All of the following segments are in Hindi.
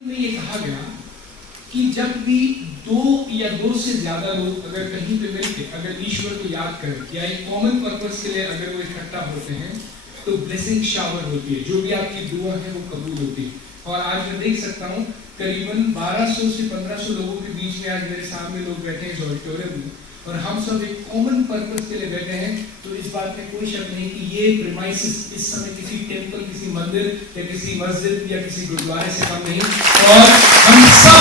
में ये कहा गया कि जब भी दो या दो से ज्यादा लोग अगर कहीं पे मिलके अगर ईश्वर को याद करें या एक कॉमन पर्पस के लिए अगर वो इकट्ठा होते हैं तो ब्लेसिंग शावर होती है, जो भी आपकी दुआ है वो कबूल होती है। और आज मैं देख सकता हूँ करीबन 1200 से 1500 लोगों के बीच में आज मेरे सामने लोग बैठे हैं इस ऑडिटोरियम में, और हम सब एक कॉमन पर्पस के लिए बैठे हैं। तो इस बात में कोई शक नहीं कि ये प्रीमाइसेस इस समय किसी टेंपल, किसी मंदिर या किसी मस्जिद या किसी गुरुद्वारे से कम नहीं। और हम सब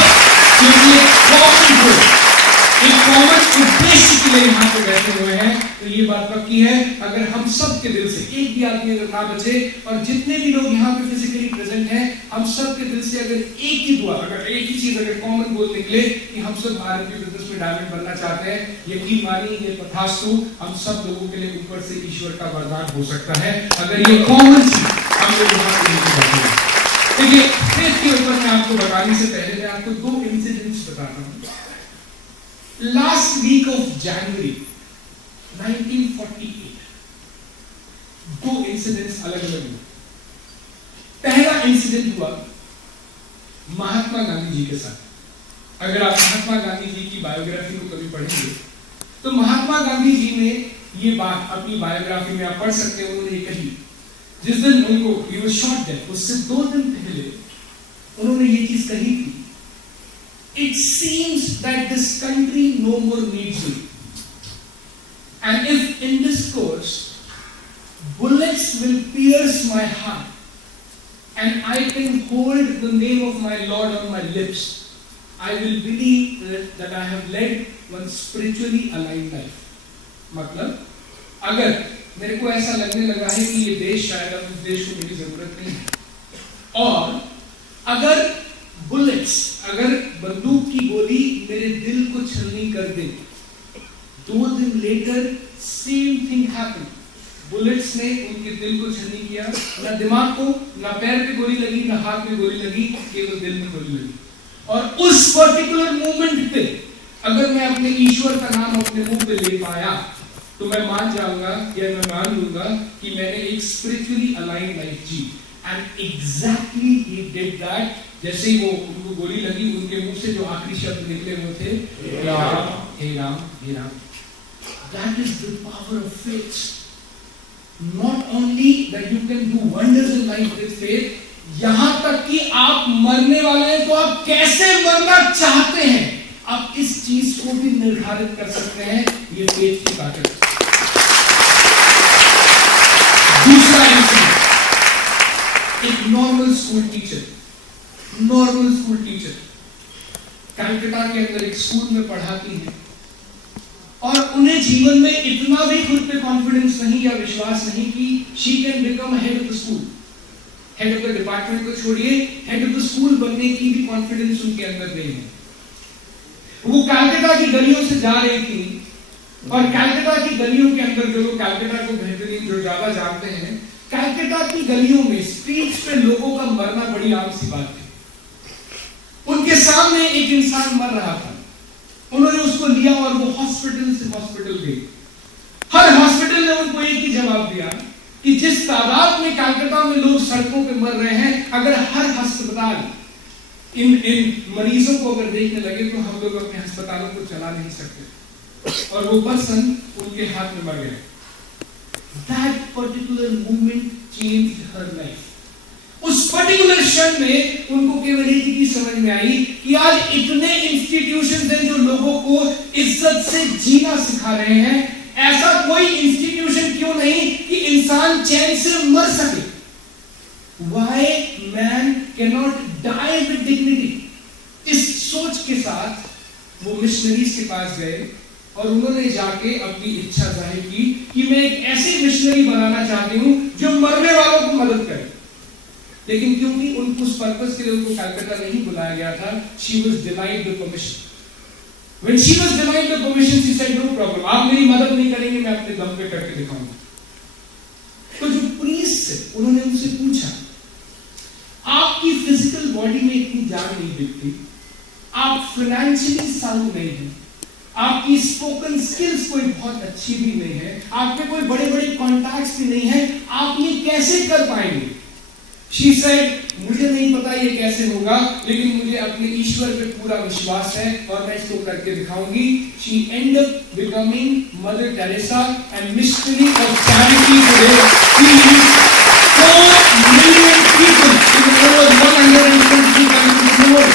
एक कॉमन उद्देश्य के लिए यहाँ पे बैठे हुए हैं। तो ये बात पक्की है, अगर हम सब के दिल से एक भी आदमी अगर ना बचे, और जितने भी लोग यहाँ पे फिजिकली प्रेजेंट हैं, हम सब के दिल से अगर एक ही दुआ, अगर एक ही चीज, अगर कॉमन गोल निकले कि हम सब आरएमपी बिजनेस में डायमंड बनना चाहते हैं, यकीन मानिए ये तथास्तु हम सब लोगों के लिए ऊपर से ईश्वर का वरदान हो सकता है अगर ये कॉमन चीज हम लोग यहाँ पे लेके बैठे हैं। देखिए, फेथ के ऊपर मैं आपको बताने से पहले मैं आपको दो इंसिडेंट्स बताता हूँ। लास्ट वीक ऑफ जनवरी 1948 दो इंसिडेंट्स अलग अलग हुए। पहला इंसिडेंट हुआ महात्मा गांधी जी के साथ। अगर आप महात्मा गांधी जी की बायोग्राफी को कभी पढ़ेंगे तो महात्मा गांधी जी ने ये बात अपनी बायोग्राफी में आप पढ़ सकते हैं, उन्होंने ये कही जिस दिन उनको he was shot dead, उससे 2 दिन पहले उन्होंने ये चीज कही थी, it seems that this country no more needs me, and if in this course bullets will pierce my heart and I can hold the name of my Lord on my lips, I will believe that I have led one spiritually aligned life। मतलब अगर मेरे को ऐसा लगने लगा है कि ये देश शायद अब इस देश को मेरी जरूरत नहीं है, और अगर बुलेट्स, अगर बंदूक की गोली मेरे दिल को छलनी कर दे, 2 दिन later same thing happened. Bullets ने उनके दिल को छलनी किया, ना दिमाग को, ना पैर पे गोली लगी, ना हाथ में गोली लगी, केवल दिल में गोली लगी। और उस पर्टिकुलर मोमेंट पे अगर मैं अपने ईश्वर का नाम अपने मुंह पे ले पाया तो मैं मान जाऊंगा या मैं मान लूंगा कि मैंने एक स्पिरिचुअली अलाइंड लाइफ जी। And exactly he did that. जैसे ही वो उनको गोली लगी, उनके मुंह से जो आखिरी शब्द निकले वो थे हे राम, हे राम, हे Ram. That is the power of faith. Not only that you can do wonders in life with faith, यहां तक कि आप मरने वाले हैं तो आप कैसे मरना चाहते हैं, आप इस चीज को भी निर्धारित कर सकते हैं। ये फेथ की ताकत है। दूसरा इंसिडेंट, एक नॉर्मल स्कूल टीचर कलकत्ता के अंदर एक स्कूल में पढ़ाती है, और उन्हें जीवन में इतना भी खुद पे कॉन्फिडेंस नहीं या विश्वास नहीं कि she can become head of the school. Head of the department को छोड़िए, हेड ऑफ द स्कूल बनने की भी कॉन्फिडेंस उनके अंदर नहीं है। वो कलकत्ता की गलियों से जा रही थी, और कलकत्ता की गलियों के अंदर जो लोग कलकत्ता को बेहतरीन जो ज्यादा जानते हैं, कलकत्ता की गलियों में स्ट्रीट्स पे लोगों का मरना बड़ी आम सी बात है। उनके सामने एक इंसान मर रहा था, उन्होंने उसको लिया और वो हॉस्पिटल से हॉस्पिटल गई। हर हॉस्पिटल ने उनको एक ही जवाब दिया कि जिस तादाद में कलकत्ता में लोग सड़कों पे मर रहे हैं, अगर हर अस्पताल इन मरीजों को अगर देखने लगे तो हम लोग अपने अस्पतालों को चला नहीं सकते। और वो पर्सन उनके हाथ में मर गया। That particular moment changed her life। उस पर्टिकुलर क्षण में उनको केवल एक ही समझ में आई कि आज इतने इंस्टीट्यूशंस हैं जो लोगों को इज्जत से जीना सिखा रहे हैं, ऐसा कोई इंस्टीट्यूशन क्यों नहीं कि इंसान चैन से मर सके। Why man cannot die with dignity? इस सोच के साथ वो मिशनरीज के पास गए और उन्होंने जाके अपनी इच्छा जाहिर की कि मैं एक ऐसी मिशनरी बनाना चाहती हूं जो मरने वालों को मदद करे। लेकिन क्योंकि उनको उस पर्पस के लिए उनको कलकत्ता नहीं बुलाया गया था, she was denied the permission. When she was denied the permission, she said no problem, आप मेरी मदद नहीं करेंगे, मैं अपने दम पे करके दिखाऊंगा। तो जो प्रीस्ट थे उन्होंने उनसे पूछा, आपकी फिजिकल बॉडी में इतनी जान नहीं दिखती, आप फाइनेंशियली साउंड नहीं है, आपकी स्पोकन स्किल्स कोई बहुत अच्छी भी नहीं है, आप में कोई बड़े बड़े कॉन्टैक्ट्स भी नहीं है, आप ये कैसे कर पाएंगे? She said, मुझे नहीं पता ये कैसे होगा, लेकिन मुझे अपने ईश्वर पे पूरा विश्वास है और मैं इसको करके दिखाऊंगी. She ended up becoming Mother Teresa and missionary of charity today. She reached 4 million people in over 120 countries.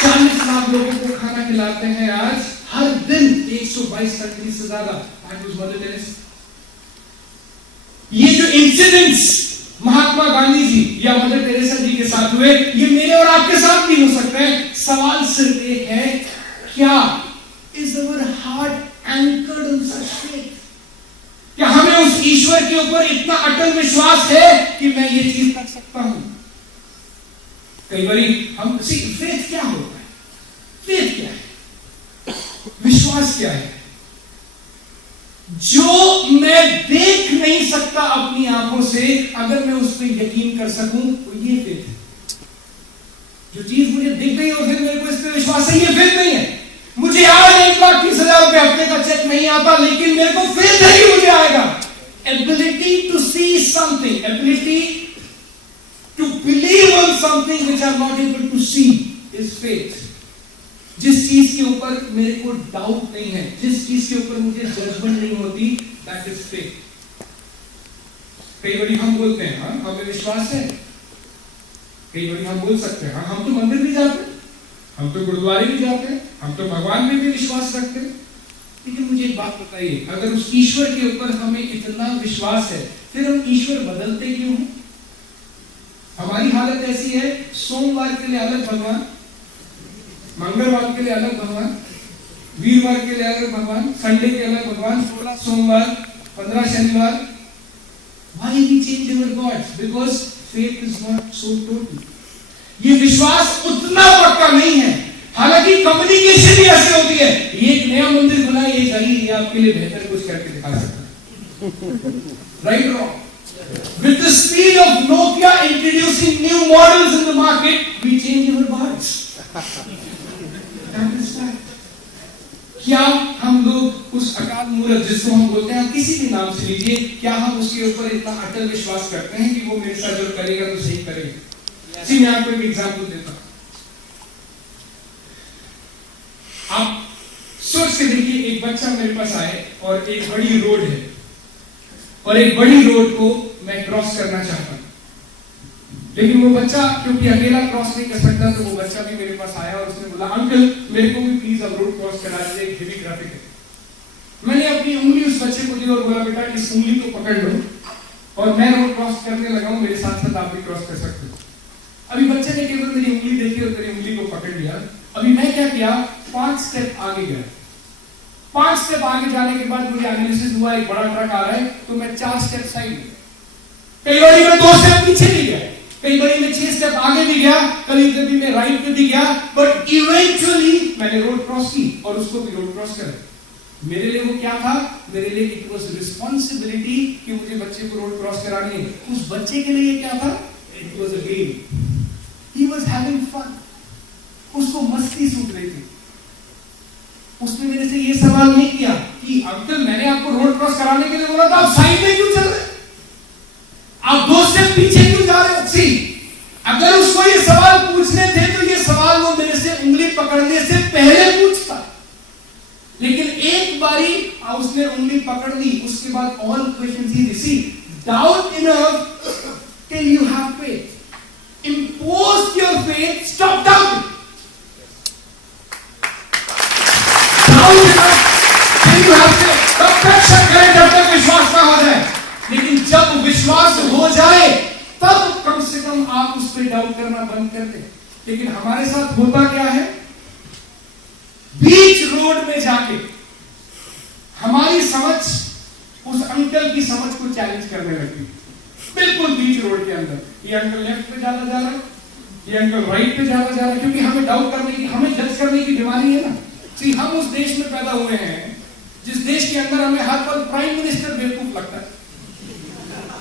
40 lakh लोगों को खाना खिलाते हैं आज हर दिन 122 कंट्री से ज्यादा. That was Mother Teresa. ये जो इंसिडेंट्स महात्मा गांधी जी या मदर टेरेसा जी के साथ हुए, ये मेरे और आपके साथ भी हो सकते हैं. सवाल सिर्फ एक है, क्या is our heart anchored in such faith? क्या हमें उस ईश्वर के ऊपर इतना अटल विश्वास है कि मैं ये चीज कर सकता हूं? कई बार हम फेथ क्या होता है? फेथ क्या है? विश्वास क्या है? जो मैं देख नहीं सकता अपनी आंखों से, अगर मैं उस पर यकीन कर सकूं तो ये फेथ है. जो चीज मुझे दिख गई और फिर मेरे को इस पर विश्वास है, ये फेथ नहीं है. मुझे आज 1,30,000 रुपए हफ्ते का चेक नहीं आता, लेकिन मेरे को फेथ है कि मुझे आएगा. Ability to see something, ability to believe on something which I am not able to see is faith. जिस चीज के ऊपर मेरे को डाउट नहीं है, जिस चीज के ऊपर मुझे जजमेंट नहीं होती, दैट इज फेथ. कई बार हम बोलते हैं हाँ हमें विश्वास है. कई बार हम बोल सकते हैं हाँ हम तो मंदिर भी जाते हैं, हम तो गुरुद्वारे भी जाते हैं, हम तो भगवान में भी विश्वास रखते हैं. लेकिन मुझे एक बात बताइए, अगर उस ईश्वर के ऊपर हमें इतना विश्वास है, फिर हम ईश्वर बदलते क्यों हैं? हमारी हालत ऐसी है, सोमवार के लिए अलग भगवान, मंगलवार के लिए अलग भगवान, वीरवार के लिए अलग भगवान, संडे के अलग भगवान, 16 सोमवार, 15 शनिवार. Why we change our gods? Because faith is not so total. ये विश्वास उतना पक्का नहीं है. हालांकि कम्युनिकेशन भी ऐसे होती है, ये एक नया मंदिर बना, ये जाइए, ये आपके लिए बेहतर कुछ करके दिखा सकता है. Right or wrong? With the speed of Nokia introducing new models in the market, we change our gods. क्या हम लोग उस अकाल मूर्ख जिसको हम बोलते हैं, किसी भी नाम से लीजिए, क्या हम उसके ऊपर इतना अटल विश्वास करते हैं कि वो मेरे साथ जो करेगा तो सही करेगा? मैं आपको एक एग्जांपल देता हूं. आप सोच के देखिए, एक बच्चा मेरे पास आए और एक बड़ी रोड है और एक बड़ी रोड को मैं क्रॉस करना चाहता हूं, लेकिन वो बच्चा क्योंकि अकेला क्रॉस नहीं कर सकता, तो वो बच्चा भी मेरे पास आया और उसने बोला अंकल मेरे को भी प्लीज अब रोड क्रॉस करा दीजिए, एक हेवी ट्रैफिक है. मैंने अपनी उंगली उस बच्चे को दी और बोला बेटा इस उंगली को पकड़ लो और मैं रोड क्रॉस करने लगा हूं, मेरे साथ साथ आप भी क्रॉस कर सकते हो. अभी बच्चे ने केवल मेरी उंगली देखी और मेरी उंगली को पकड़ लिया. अभी मैं क्या किया, 5 स्टेप आगे गया. 5 स्टेप आगे जाने के बाद मुझे एनालिसिस हुआ एक बड़ा ट्रक आ रहा है, तो मैं 4 स्टेप साइड में. कई बार मैं 2 स्टेप पीछे भी गया, कई बार मैं 6 स्टेप आगे भी गया, कभी कभी मैं राइट पे भी गया, बट इवेंचुअली मैंने रोड क्रॉस की और उसको भी रोड क्रॉस करा. मेरे लिए वो क्या था? मेरे लिए इट वाज रिस्पांसिबिलिटी कि मुझे बच्चे को रोड क्रॉस करानी है. उस बच्चे के लिए क्या था? It was a game. He was having fun. उसको मस्ती सूझ रही थी. उसने मेरे से ये सवाल नहीं किया कि अंकल मैंने आपको रोड क्रॉस कराने के लिए बोला था, आप साइड में क्यों चल रहे, आप 2 स्टेप पीछे क्यों जा रहे हो? अगर उसको ये सवाल पूछने थे तो ये सवाल वो मेरे से उंगली पकड़ने से पहले पूछता. लेकिन एक बारी उसने उंगली पकड़ ली, उसके बाद all questions he receive. Doubt enough till you have faith. Impose your faith, stop doubting. Doubt enough till you have faith. तब तक शक करें जब तक विश्वास ना हो जाए. लेकिन जब विश्वास हो जाए तब कम से कम आप उस पर डाउट करना बंद कर दें. लेकिन हमारे साथ होता क्या है, बीच रोड में जाके हमारी समझ उस अंकल की समझ को चैलेंज करने लगती. बिल्कुल बीच रोड के अंदर, ये अंकल लेफ्ट पे ज्यादा जा रहा है, ये अंकल राइट पे ज्यादा जा रहा है, क्योंकि हमें डाउट करने की, हमें जज करने की बीमारी है ना. हम उस देश में पैदा हुए हैं जिस देश के अंदर हमें हर पल प्राइम मिनिस्टर बेवकूफ लगता है.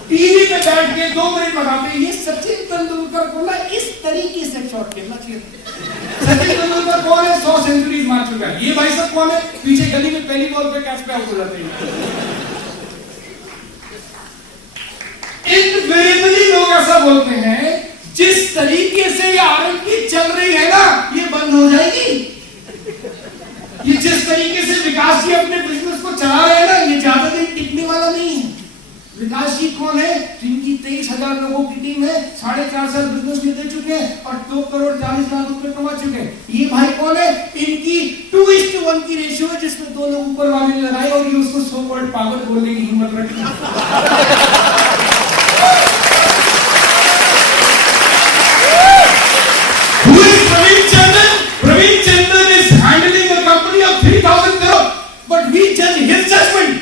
टीवी पे बैठ के 2 मिनट लगाते, ये सचिन तेंदुलकर को ना इस तरीके से शॉट खेलना चाहिए. सचिन तेंदुलकर कौन है? 100 सेंचुरीज मार चुका है. ये भाई साहब कौन है? पीछे गली में पहली बॉल पे कैच पे आउट हो जाते हैं. इनवेरिएबली लोग ऐसा बोलते हैं, जिस तरीके से ये आरएमपी चल रही है ना, ये बंद हो जाएगी। ये जिस तरीके से विकास जी अपने बिजनेस को चला रहे हैं ना, ये ज्यादा दिन टिकने वाला नहीं है। विकास जी कौन है? जिनकी 23,000 लोगों की टीम है, 4.5 साल बिजनेस में दे चुके हैं और 2 करोड़ 40 लाख रुपए कमा चुके हैं। ये भाई कौन है? इनकी 2:1 की रेशियो है, जिसमें 2 लोग ऊपर वाले ने लगाए और ये उसको सो कॉल्ड पावर बोलने की हिम्मत रखी। Praveen Chandran is handling a company of 3,000 crore, but we judge his judgment.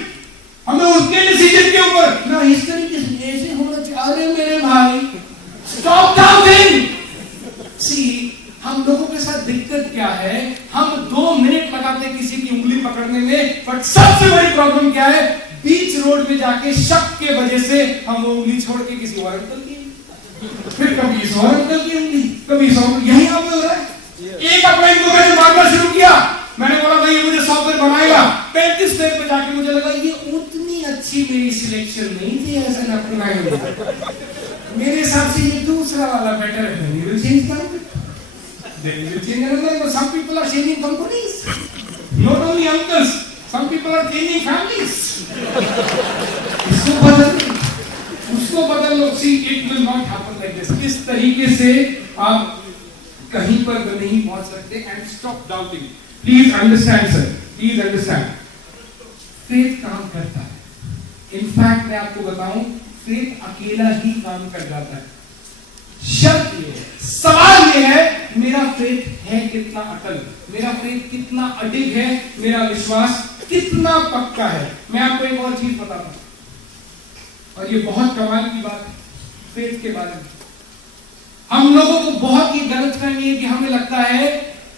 हमें उसके डिसीजन के ऊपर ना इस तरीके से ऐसे होना चाहिए। अरे मेरे भाई, स्टॉप डाउटिंग। सी, हम लोगों के साथ दिक्कत क्या है? हम 2 मिनट लगाते किसी की उंगली पकड़ने में, बट सबसे बड़ी प्रॉब्लम क्या है? बीच रोड में जाके शक के वजह से हम वो उंगली छोड़ के किसी और अंकल की, फिर कभी इस और अंकल की उंगली, कभी इस और, यही आप हो रहा है। एक अप्लाई को मैंने मारना शुरू किया, मैंने बोला भाई ये मुझे सॉफ्टवेयर बनाएगा। 35 स्टेप पे जाके मुझे लगा ये उतनी अच्छी मेरी सिलेक्शन नहीं थी, ऐसा ना अपनाएंगे। मेरे हिसाब से ये दूसरा वाला बेटर है। You will change company. Then you will change another. Some people are changing companies. Not only uncles. Some people are changing families. इसको बदल, उसको बदल लो। See, it will not happen like this. इस तरीके से आप कहीं पर भी नहीं पहुंच सकते। And stop doubting. Please understand, sir. Please understand. Faith काम करता है। In fact, मैं आपको बताऊं, faith अकेला ही काम कर जाता है। शर्त ये है, सवाल ये है, मेरा faith है कितना अटल, मेरा faith कितना अडिग है, मेरा विश्वास कितना पक्का है। मैं आपको एक और चीज बताता हूं, और ये बहुत कमाल की बात है faith के बारे में। हम लोगों को बहुत ही गलतफहमी है कि हमें लगता है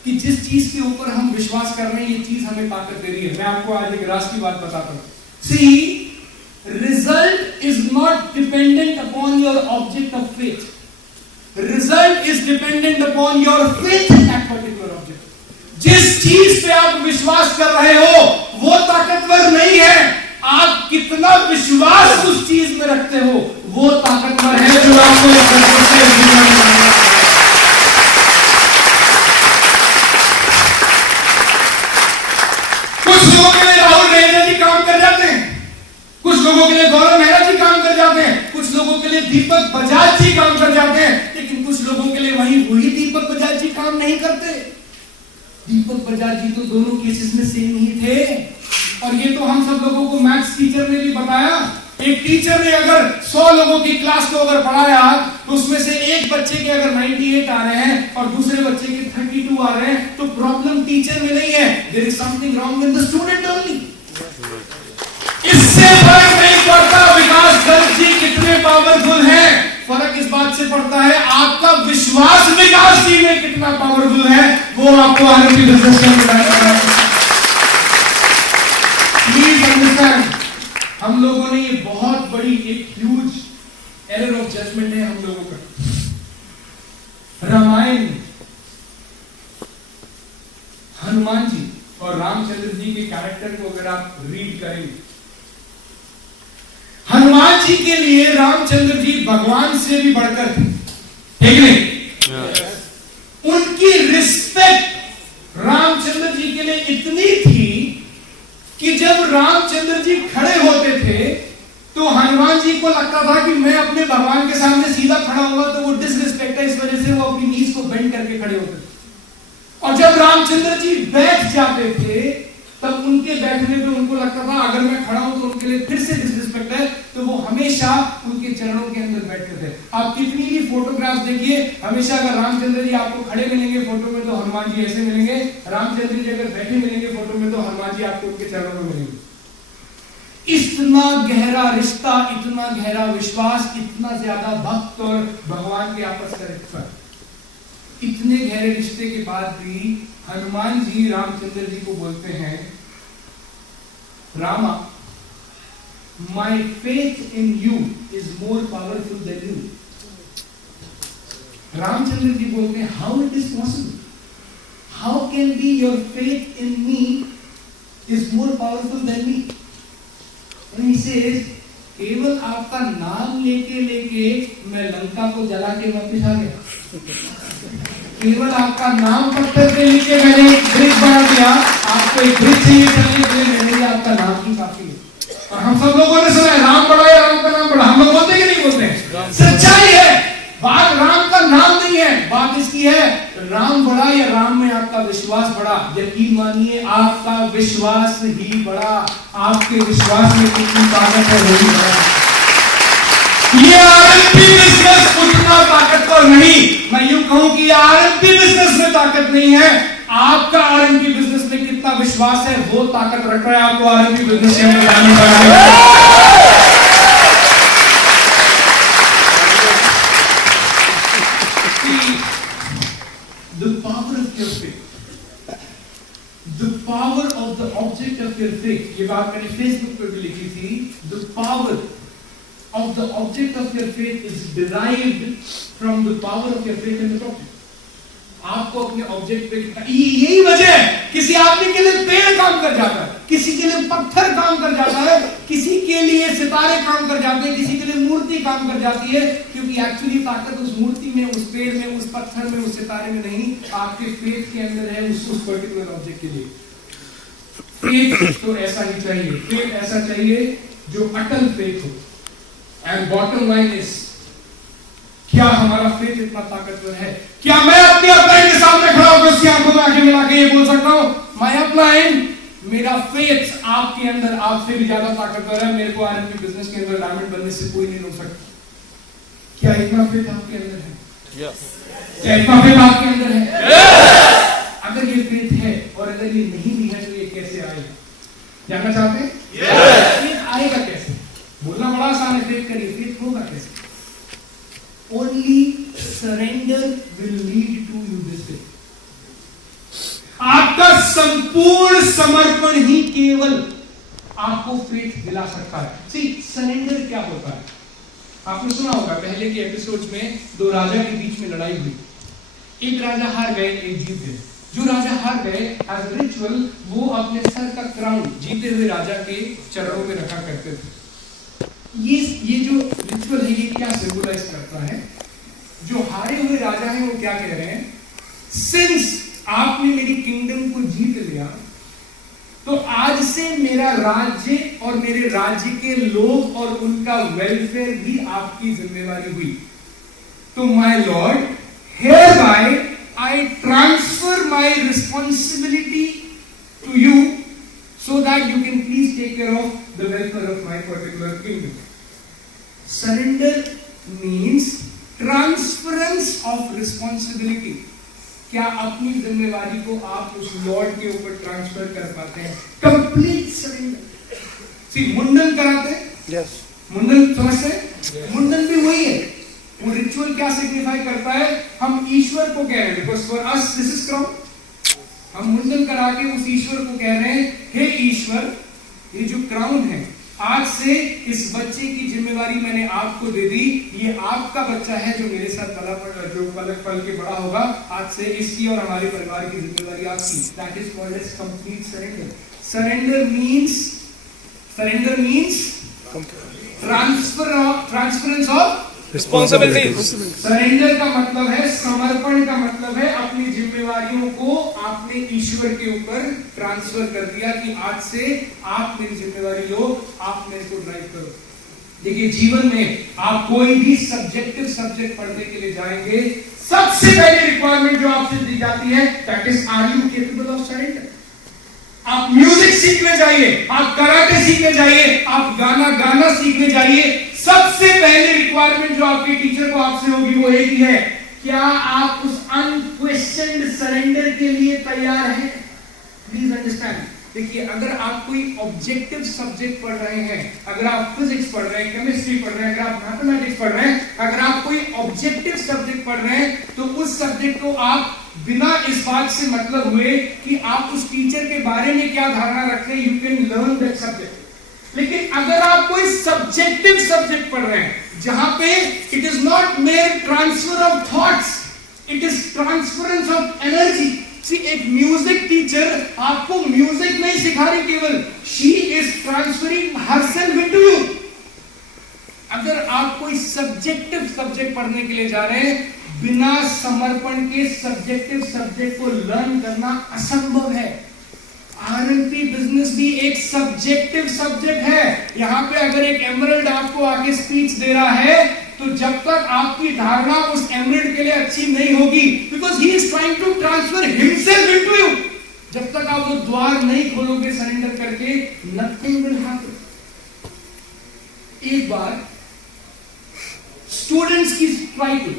कि जिस चीज के ऊपर हम विश्वास कर रहे हैं, ये चीज हमें ताकत दे रही है। मैं आपको आज एक राज की बात बताता हूं। See, result is not dependent upon your object of faith. Result is dependent upon your faith in that particular object. जिस चीज पे आप विश्वास कर रहे हो, वो ताकतवर नहीं है। आप कितना विश्वास उस चीज में रखते हो, वो ताकतवर है जो आपको कुछ लोगों के लिए राहुल रेजा जी काम कर जाते हैं, कुछ लोगों के लिए गौरव मेहरा जी काम कर जाते हैं, कुछ लोगों के लिए दीपक बजाज जी काम कर जाते हैं, लेकिन कुछ लोगों के लिए वही दीपक बजाज जी काम नहीं करते। दीपक बजाज जी तो दोनों केसेस में सेम ही थे, और ये तो हम सब लोगों को मैथ्स टीचर ने भी बताया। एक टीचर ने अगर 100 लोगों की क्लास को अगर पढ़ाया, तो उसमें से एक बच्चे के अगर 98 आ रहे हैं और दूसरे बच्चे के 32 आ रहे हैं, तो प्रॉब्लम टीचर में नहीं है, there is something wrong with the student only. इससे फर्क नहीं पड़ता विकास गर्ग जी कितने पावरफुल हैं, फर्क इस बात से पड़ता है आपका विश्वास विकास जी में कितना पावरफुल है, वो आपको आने की बिजनेस में बताएगा। प्लीज अंडरस्टैंड, हम लोगों ने ये बहुत बड़ी एक ह्यूज एरर ऑफ जजमेंट है हम लोगों का। रामायण हनुमान जी और रामचंद्र जी के कैरेक्टर को अगर आप रीड करेंगे, हनुमान जी के लिए रामचंद्र जी भगवान से भी बढ़कर थे, ठीक नहीं? उनकी रिस्पेक्ट रामचंद्र जी के लिए इतनी थी कि जब रामचंद्र जी खड़े होते थे तो हनुमान जी को लगता था कि मैं अपने भगवान के सामने सीधा खड़ा होगा तो वो डिसरिस्पेक्ट है, इस वजह से वो अपनी नीज को बेंड करके खड़े होते थे। और जब रामचंद्र जी बैठ जाते थे तब उनके बैठने पे उनको लगता था अगर मैं खड़ा हूं तो उनके लिए फिर से डिसरिस्पेक्ट है, तो वो हमेशा उनके चरणों के अंदर बैठते थे। आप कितनी भी फोटोग्राफ्स देखिए, हमेशा अगर रामचंद्र जी आपको खड़े मिलेंगे फोटो में तो हनुमान जी ऐसे मिलेंगे, रामचंद्र जी अगर बैठे मिलेंगे फोटो में तो हनुमान जी आपको उनके चरणों में मिलेंगे। इतना गहरा रिश्ता, इतना गहरा विश्वास, इतना ज्यादा भक्त और भगवान के आपस का रिश्ता, इतने गहरे रिश्ते के बाद भी हनुमान जी रामचंद्र जी को बोलते हैं, Rama, my faith in you is more powerful than you. Ramchandra ji बोलते हैं, how it is possible? How can be your faith in me is more powerful than me? And he says, केवल आपका नाम लेके लेके मैं लंका को जला के वापिस आ गया। केवल आपका नाम पत्थर पे लिख के मैंने एक ब्रिज बना दिया, आपको एक ब्रिज चाहिए चलने के लिए, मेरे लिए आपका नाम ही काफी है। और हम सब लोगों ने सुना है राम बड़ा या राम का नाम बड़ा, हम लोग बोलते कि नहीं बोलते? सच्चाई है, बात राम का नाम नहीं है, बात इसकी है राम बड़ा या राम में आपका विश्वास बड़ा। यकीन मानिए आपका विश्वास ही बड़ा, आपके विश्वास में कितनी ताकत है वही बड़ा। ये आरएमपी बिजनेस उतना ताकतवर नहीं, मैं यूं कहूं कि आरएमपी बिजनेस में ताकत नहीं है, आपका आरएमपी बिजनेस में कितना विश्वास है वो ताकत रख रहा है आपको आरएमपी बिजनेस से बताने का। The power of your faith, the power of the object of your faith, ये बात मैंने फेसबुक पे भी लिखी थी। The power of the object of your faith is derived from the power of your faith in the object. आपको अपने ऑब्जेक्ट पे कितना, यही वजह है किसी आदमी के लिए पेड़ काम कर जाता है, किसी के लिए पत्थर काम कर जाता है, किसी के लिए सितारे काम कर जाते हैं, किसी के लिए मूर्ति काम कर जाती है, क्योंकि एक्चुअली ताकत उस मूर्ति में, उस पेड़ में, उस पत्थर में, उस सितारे में नहीं, आपके फेथ के अंदर है, उस पर्टिकुलर ऑब्जेक्ट के लिए। फेथ तो ऐसा ही चाहिए, फेथ ऐसा चाहिए जो अटल फेथ हो। एंड बॉटम लाइन इज, क्या हमारा फेथ इतना ताकतवर है? क्या मैं अपने अपलाइन के सामने खड़ा होकर उसकी आंखों में आंखें मिला के ये बोल सकता हूं, माय अपलाइन, मेरा फेथ आपके अंदर आपसे भी ज्यादा ताकतवर है, मेरे को आरएमपी बिजनेस के अंदर डायमंड बनने से कोई नहीं रोक सकता? क्या इतना फेथ आपके अंदर है? Yes. क्या इतना फेथ आपके अंदर है? Yes. अगर ये फेथ है और अगर ये नहीं भी है तो ये कैसे आएगा? जानना चाहते हैं? Yes. फेथ आएगा कैसे? बोलना बड़ा आसान है, फेथ करिए, फेथ होगा कैसे? Only surrender will lead to you this way. आपका संपूर्ण समर्पण ही केवल आपको फेथ दिला सकता है। See, सरेंडर क्या होता है? आपने सुना होगा पहले के एपिसोड्स में दो राजा के बीच में लड़ाई हुई, एक राजा हार गए, एक जीत गए। जो राजा हार गए एज रिचुअल वो अपने सर का क्राउन जीते हुए राजा के चरणों में रखा करते थे। ये जो रिचुअल है ये क्या सिंबलाइज करता है? जो हारे हुए राजा हैं वो क्या कह रहे हैं, सिंस आपने मेरी किंगडम को जीत लिया तो आज से मेरा राज्य और मेरे राज्य के लोग और उनका वेलफेयर भी आपकी जिम्मेवारी हुई। तो my Lord, hereby I transfer my responsibility to you so that you can please take care of the welfare of my particular kingdom. Surrender means transference of responsibility. क्या अपनी जिम्मेवारी को आप उस लॉर्ड के ऊपर ट्रांसफर कर पाते हैं? Complete surrender. सी मुंडन कराते हैं, yes. मुंडन समझते हैं? yes. मुंडन भी वही है। वो रिचुअल क्या सिग्निफाई करता है? हम ईश्वर को कह रहे हैं, because for us this is crown. हम मुंडन करा के उस ईश्वर को कह रहे हैं, हे ईश्वर, ये जो क्राउन है आज से इस बच्चे की जिम्मेवारी मैंने आपको दे दी, ये आपका बच्चा है जो मेरे साथ जो पल के बड़ा होगा, आज से इसकी और हमारे परिवार की जिम्मेवारी आपकी। That is called as complete surrender. Surrender means transference of responsibilities. Surrender का मतलब है, समर्पण का मतलब है अपनी जिम्मेवारियों को आपने ईश्वर के ऊपर ट्रांसफर कर दिया कि आज से आप मेरी जिम्मेवारी लो, आप मेरे को ड्राइव करो। देखिए जीवन में आप कोई भी सब्जेक्ट पढ़ने के लिए जाएंगे, सबसे पहले रिक्वायरमेंट जो आपसे दी जाती है that is are you capable of surrender. आप म्यूजिक सीखने जाइए, आप कराटे सीखने जाइए, आप गाना सीखने जाइए, सबसे पहले रिक्वायरमेंट जो आपके टीचर को आपसे होगी वो एक ही है, क्या आप उस अनक्वेश्चनड सरेंडर के लिए तैयार हैं? Please understand. देखिए अगर आप कोई ऑब्जेक्टिव सब्जेक्ट पढ़ रहे हैं, अगर आप फिजिक्स पढ़ रहे हैं, केमिस्ट्री पढ़ रहे हैं, अगर आप मैथमेटिक्स पढ़ रहे हैं, अगर आप कोई ऑब्जेक्टिव सब्जेक्ट पढ़ रहे हैं तो उस सब्जेक्ट को आप बिना इस बात से मतलब हुए कि आप उस टीचर के बारे में क्या धारणा रखते हैं, you can learn that subject. लेकिन अगर आप कोई सब्जेक्टिव सब्जेक्ट पढ़ रहे हैं जहां पे it is not mere transfer of thoughts, it is transference of energy. See एक म्यूजिक टीचर आपको म्यूजिक नहीं सिखा रही, केवल she is transferring herself into you. अगर आप कोई सब्जेक्टिव सब्जेक्ट पढ़ने के लिए जा रहे हैं, बिना समर्पण के सब्जेक्टिव सब्जेक्ट को लर्न करना असंभव है। आरएमपी बिजनेस भी एक सब्जेक्टिव सब्जेक्ट है। यहां पे अगर एक एमरल्ड आपको आके स्पीच दे रहा है, तो जब तक आपकी धारणा उस एमरल्ड के लिए अच्छी नहीं होगी, because he is trying to transfer himself into you, जब तक आप वो द्वार नहीं खोलोगे सरेंडर करके, नथिंग विल हैपन। एक बार स्टूडेंट्स की स्ट्राइक हुई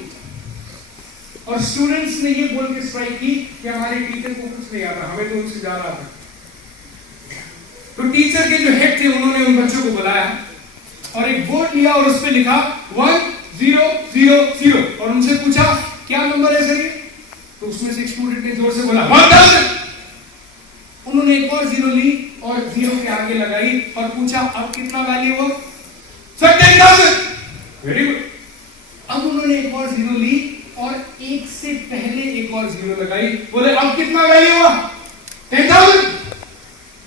और स्टूडेंट्स ने ये बोल के स्ट्राइक की कि हमारे टीचर को कुछ नहीं आता, हमें तो उनसे ज्यादा आता। तो टीचर के जो हेड थे उन्होंने उन बच्चों को बुलाया और एक बोर्ड लिया और उस पे लिखा 1000 और उनसे पूछा क्या नंबर है सर ये? तो उसमें से एक स्टूडेंट ने जोर से बोला 1000। उन्होंने एक और 0 ली और 0 के आगे लगाई और पूछा अब कितना वैल्यू हुआ? सर 10,000। Very good. अब उन्होंने एक और 0 ली और एक से पहले एक और 0 लगाई, बोले अब कितना वैल्यू हुआ? 10,000।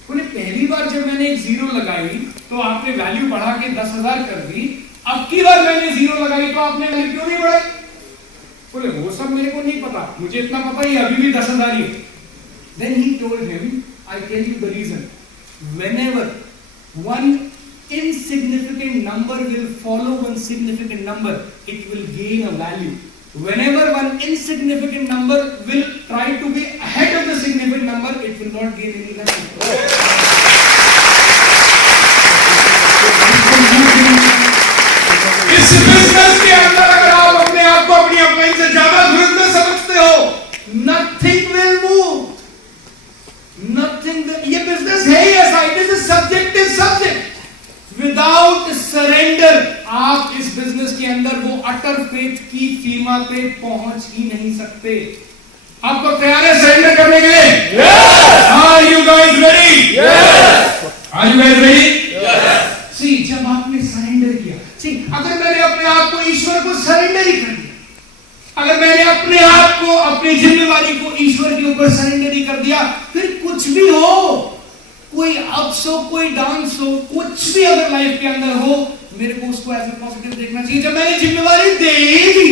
बोले पहली बार जब मैंने एक 0 लगाई तो आपने वैल्यू बढ़ा के 10,000 कर दी, अब की बार मैंने 0 लगाई तो आपने वैल्यू क्यों नहीं बढ़ाई? बोले वो सब मेरे को नहीं पता, मुझे इतना पता ही अभी भी 10,000 ही है। Then he told him, I tell you the reason. Whenever one insignificant number will follow one significant number, it will gain a value. Whenever one insignificant number will try to be ahead of the significant number, it will not gain any value. इस बिजनेस के अंदर अगर आप अपने आप को अपनी अपनी से ज्यादा गुरुत्व समझते हो, nothing will move. Nothing. ये बिजनेस है ही ऐसा, it is a subjective subject. Without surrender, आप इस बिजनेस के अंदर वो अटर फेथ की सीमा पे पहुंच ही नहीं सकते। आपको तैयार है सरेंडर करने के लिए? Yes! Are you guys ready? Yes! Are you guys ready? Yes! See, जब आपने सरेंडर किया, see, अगर मैंने अपने आप को ईश्वर को सरेंडर ही कर दिया, अगर मैंने अपने आप को, अपनी जिम्मेवारी को ईश्वर के ऊपर सरेंडर ही कर दिया, फिर कुछ भी हो, कोई अप्स हो, कोई डांस हो, कुछ भी अगर लाइफ के अंदर हो, मेरे को उसको एज ए पॉजिटिव देखना चाहिए। जब मैंने जिम्मेवारी दे ही दी,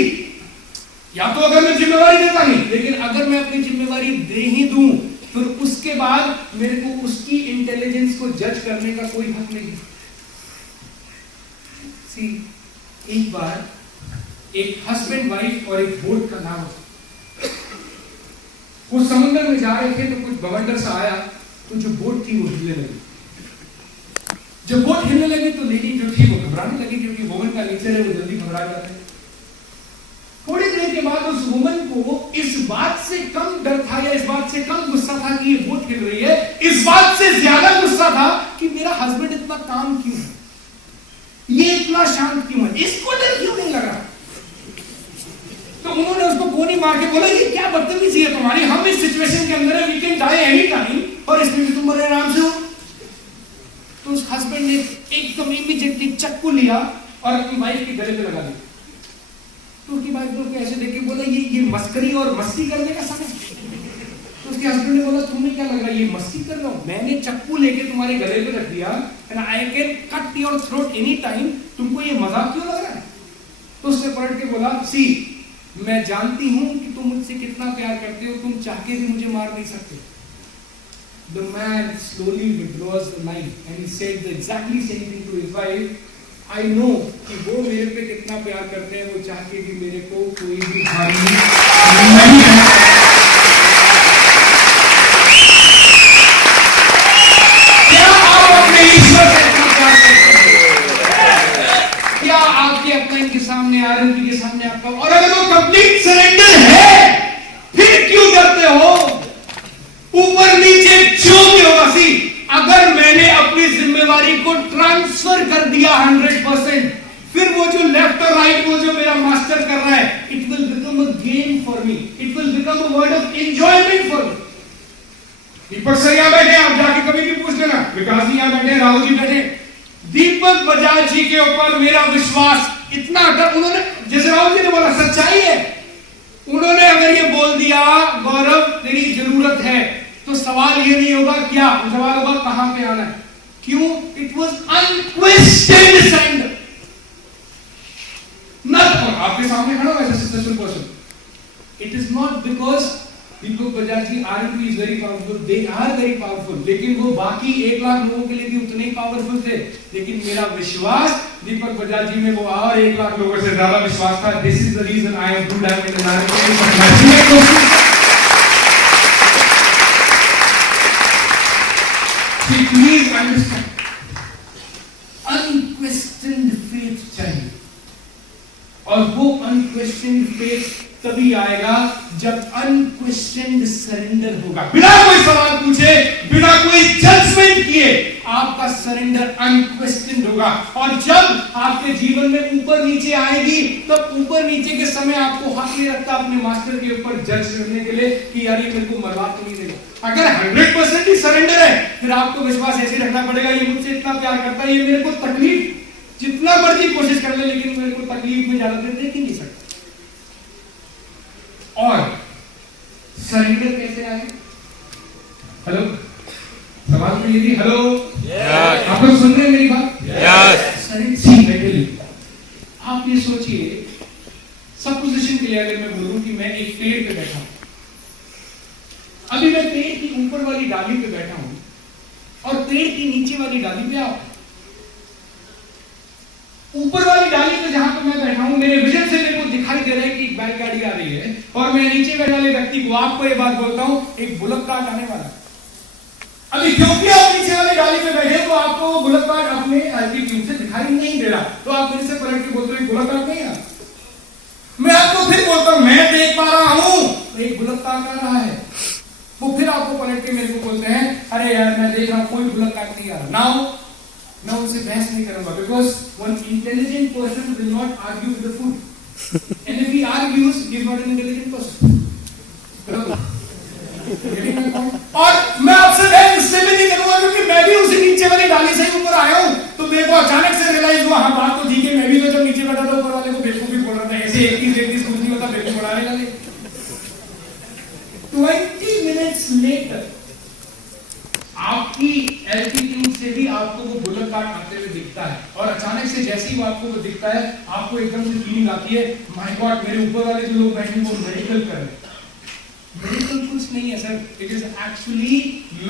या तो अगर मैं जिम्मेवारी देता नहीं, लेकिन अगर मैं अपनी जिम्मेवारी दे ही दूं, फिर उसके बाद मेरे को उसकी इंटेलिजेंस को जज करने का कोई हक नहीं। सी, एक बार एक हस्बैंड वाइफ और एक बोट का नाम, वो समुद्र में जा रहे थे तो कुछ बवंडर सा आया, तो जो बोट थी वो हिलने लगी। जब बोट हिलने लगी तो लेडी जो थी वो घबराने लगी, क्योंकि वुमन का नेचर है, वो जल्दी घबरा जाते हैं। थोड़ी देर के बाद उस वुमन को इस बात से कम डर था या इस बात से कम गुस्सा था कि ये बोट हिल रही है, इस बात से ज्यादा गुस्सा था कि मेरा हस्बैंड इतना काम क्यों है, ये इतना शांत क्यों है, इसको डर क्यों नहीं लगा। तो उन्होंने उसको गोली मार के बोला ये क्या बदतमीजी है तुम्हारी, हम इस सिचुएशन के अंदर है, we can die any time, और इसमें भी तुम बड़े आराम से हो। तो उस हस्बैंड ने एकदम इमीडिएटली चाकू लिया और अपनी वाइफ के गले पे लगा दिया। तो उसकी वाइफ ने उसको ऐसे देख के बोला ये मस्करी और मस्ती करने का समय। तो उसके हस्बैंड ने बोला तुम्हें क्या लग रहा है ये मस्ती कर रहा हूं, मैंने चाकू लेके तुम्हारे गले पे रख दिया and I can cut your throat any time, तुमको ये मजाक क्यों लग रहा है? तो उसने पलट के बोला सी, मैं जानती हूं कि तुम मुझसे कितना प्यार करते हो, तुम चाह के भी मुझे मार नहीं सकते। The man slowly withdraws the knife and he said the exactly same thing to his wife. I know कि वो मेरे पे कितना प्यार करते हैं, वो चाह के भी मेरे को कोई भी हानि नहीं है। क्या आप अपने ईश्वर से इतना प्यार करते हैं? क्या आपके अपने के सामने आरंभी के सामने आपका, और अगर वो कंप्लीट सरेंडर है, फिर क्यों डरते हो? ऊपर नीचे जो भी होगा, सी, अगर मैंने अपनी जिम्मेवारी को ट्रांसफर कर दिया 100%, फिर वो जो लेफ्ट और राइट वो जो मेरा मास्टर कर रहा है, it will become a game for me, it will become a word of enjoyment for me. Deepak sir यहां बैठे, आप जाके कभी भी पूछ लेना, विकास जी यहां बैठे, राहुल जी बैठे, दीपक बजाज जी के ऊपर मेरा विश्वास इतना डर, उन्होंने जैसे राहुल जी ने बोला सच्चाई है, उन्होंने अगर ये बोल दिया गौरव तेरी जरूरत है, तो सवाल ये नहीं होगा क्या, सवाल होगा कहां पे आना है। क्यों? It was unquestioned surrender. Not आपके सामने खड़ा है ऐसा successful person. It is not because Deepak Bajaj ji R&B is very powerful. They are very powerful. लेकिन वो बाकी 1 लाख लोगों के लिए भी उतने ही पावरफुल थे. लेकिन मेरा विश्वास दीपक बजाज जी में वो और 1 लाख लोगों से ज्यादा विश्वास था. This is the reason I am good at it. Please understand. Unquestioned faith चाहिए. और वो अनक्वेश्चनड फेथ तभी आएगा जब अनक्वेश्चनड सरेंडर होगा. बिना कोई सवाल पूछे, बिना कोई जजमेंट किए आपका सरेंडर अनक्वेश्चनड होगा. और जब आपके जीवन में ऊपर नीचे आएगी, तब ऊपर नीचे के समय आपको हक नहीं रखता अपने मास्टर के ऊपर जज करने के लिए कि यार ये मेरे को मरवा तो नहीं देगा. अगर 100% ही सरेंडर है, फिर आपको विश्वास ऐसे रखना पड़ेगा ये मुझसे इतना प्यार करता है, ये मेरे को तकलीफ जितना मर्जी कोशिश कर ले लेकिन मेरे को तकलीफ में ज्यादा देर देख ही नहीं सकता. और सरेंडर कैसे आए? हेलो, सवाल तो ये थी. हेलो, आप लोग सुन रहे हैं मेरी बात? सरेंडर. आप ये सोचिए, सपोजिशन के लिए अगर मैं बोलूं कि मैं एक पेड़ पे बैठा हूं, अभी मैं पेड़ की ऊपर वाली डाली पे बैठा हूं और पेड़ की नीचे वाली डाली पे आप. ऊपर वाली डाली पे जहां पे मैं बैठा हूं, मेरे विजन से मेरे को दिखाई दे रहा है कि एक बैलगाड़ी आ रही है और मैं नीचे बैठे वाले व्यक्ति को आपको ये बात बोलता हूं, एक बुलेट कार्ट आने वाला है. अभी क्योंकि आप नीचे वाली डाली पे बैठे तो आपको वो बुलेट कार्ट अपने एल्टीट्यूड से दिखाई नहीं दे रहा, तो आप मेरे से पलट के बोलते हो एक बुलेट कार्ट नहीं आ. मैं आपको फिर बोलता हूं मैं देख पा रहा हूं एक बुलेट कार्ट आ रहा है. वो फिर आपको पलट के मेरे को बोलते हैं अरे यार मैं देख रहा हूं कोई बुलेट कार्ट नहीं आ रहा. नाउ मैं उनसे बहस नहीं करूंगा because one intelligent person will not argue with the food and if he argues he is not an intelligent person. और मैं आपसे बहस इसलिए भी नहीं करूंगा क्योंकि मैं भी उसी नीचे वाली डाली से ऊपर आया हूं, तो मेरे को अचानक से रियलाइज हुआ हाँ बात तो ठीक है, मैं भी तो जब नीचे बैठा था ऊपर वाले को बेवकूफी बोल रहा था, ऐसे 21 कुछ नहीं होता, बेवकूफ बढ़ाने लगे. 20 minutes later आपकी एल्टीट्यूड से भी आपको वो बुलेट कार्ट आते हुए दिखता है और अचानक से जैसे ही वो आपको वो दिखता है आपको एकदम से फीलिंग आती है माय गॉड मेरे ऊपर वाले जो लोग बैठे हैं वो मेडिकल कर रहे हैं. मेडिकल कुछ नहीं है सर, इट इज एक्चुअली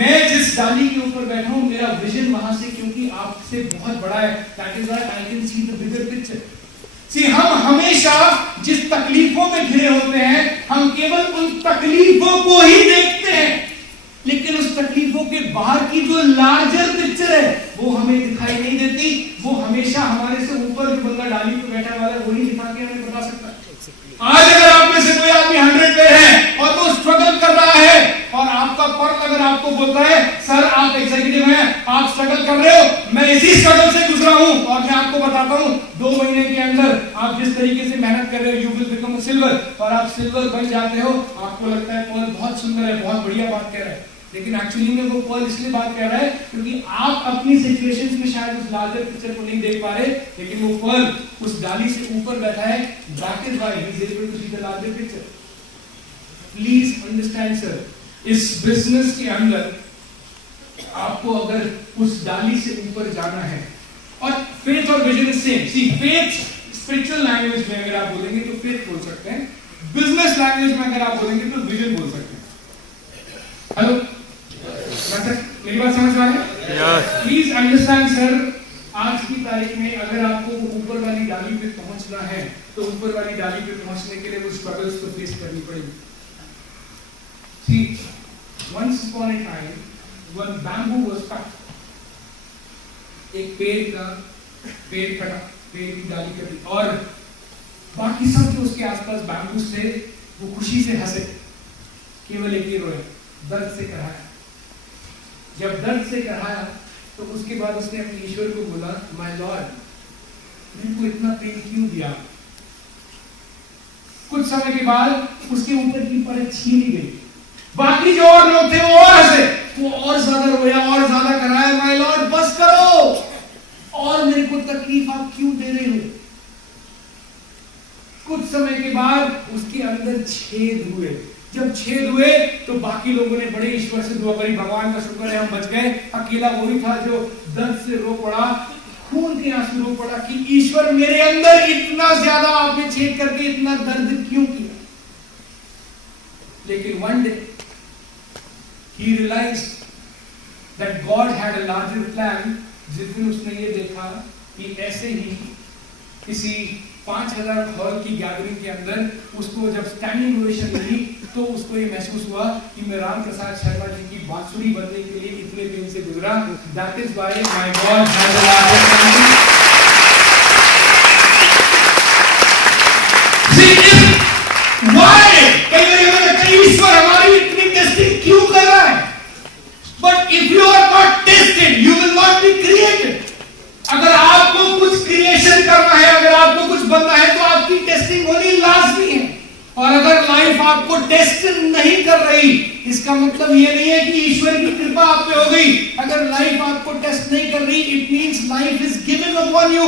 मैं जिस डाली के ऊपर बैठा हूं मेरा विजन वहां से क्योंकि आपसे बहुत बड़ा है. That is why I can see the bigger picture. See हम हमेशा जिस तकलीफों में घिरे होते हैं हम केवल उन तकलीफों को ही देखते हैं, लेकिन उस तकलीफों के बाहर की जो लार्जर पिक्चर है वो हमें दिखाई नहीं देती. वो हमेशा हमारे से ऊपर जो बंदा डाली पे बैठा वाला है वही दिखा के हमें बता सकता है. आज अगर आप में से कोई आदमी 100 पे है और वो स्ट्रगल कर रहा है और आपका पर्ल अगर आपको बोलता है सर आप एग्जीक्यूटिव हैं, आप स्ट्रगल कर रहे हो, मैं इसी स्ट्रगल से गुजरा हूं और मैं आपको बताता हूं 2 महीने के अंदर आप जिस तरीके से मेहनत कर रहे हो you will become a silver, और आप सिल्वर बन जाते हो. आपको लगता है पर्ल बहुत सुंदर है, बहुत बढ़िया बात कह रहा है, लेकिन एक्चुअली में वो पर्ल इसलिए बात कर रहा है क्योंकि आप अपनी सिचुएशंस में शायद उस लार्जर पिक्चर को नहीं देख पा रहे, लेकिन वो पर्ल उस डाली से ऊपर बैठा है. That is why he is able to see the larger picture. Please understand sir, इस बिजनेस के अंदर आपको अगर उस डाली से ऊपर जाना है, और फेथ और vision is same. See faith spiritual language में अगर आप बोलेंगे तो फेथ बोल सकते हैं, बिजनेस लैंग्वेज में अगर आप बोलेंगे तो विजन बोल सकते हैं. हेलो मेरी बात समझ में आ रही है? प्लीज अंडरस्टैंड सर, आज की तारीख में अगर आपको ऊपर वाली डाली पे पहुंचना है तो ऊपर वाली डाली पे पहुंचने के लिए वो स्ट्रगल्स को फेस करनी पड़ेगी. See, once upon a time, when bamboo was cut, एक पेड़ कटा, पेड़ की डाली कटी और बाकी सब जो उसके आसपास बैम्बूस थे वो खुशी से हंसे, केवल एक ही रोया, दर्द से कराया. जब दर्द से कराया तो उसके बाद उसने अपने ईश्वर को बोला माय लॉर्ड मेरे को इतना पेन क्यों दिया. कुछ समय के बाद उसके ऊपर की परत छीनी गई, बाकी जो और लोग थे वो और हंसे, वो और ज्यादा रोया और ज्यादा कराया माय लॉर्ड बस करो, और मेरे को तकलीफ आप क्यों दे रहे हो. कुछ समय के बाद उसके अंदर छेद हुए. जब छेद हुए तो बाकी लोगों ने बड़े ईश्वर से दुआ करी, भगवान का शुक्र है हम बच गए, अकेला वही था जो दर्द से रो पड़ा, खून के आंसू रो पड़ा कि ईश्वर मेरे अंदर इतना ज्यादा आपने छेद करके इतना दर्द क्यों किया। लेकिन one day he realized that God had a larger plan। जिस दिन उसने ये देखा कि ऐसे ही किसी 5000 हॉल की गैदरिंग के अंदर उसको जब स्टैंडिंग ओवेशन मिली तो उसको ये महसूस हुआ कि मैं राम प्रसाद शर्मा जी की बांसुरी बनने के लिए इतने दिन से गुजरा। That is why my God has a larger plan. Why कई बार ईश्वर हमारी इतनी टेस्टिंग क्यों कर रहा है। But if you are not tested you will not be created. अगर आपको कुछ क्रिएशन करना है, अगर आपको कुछ बनना है तो आपकी टेस्टिंग होनी लाजमी है। और अगर लाइफ आपको टेस्ट नहीं कर रही इसका मतलब ये नहीं है कि ईश्वर की कृपा आप पे हो गई। अगर लाइफ आपको टेस्ट नहीं कर रही it means life is given upon you.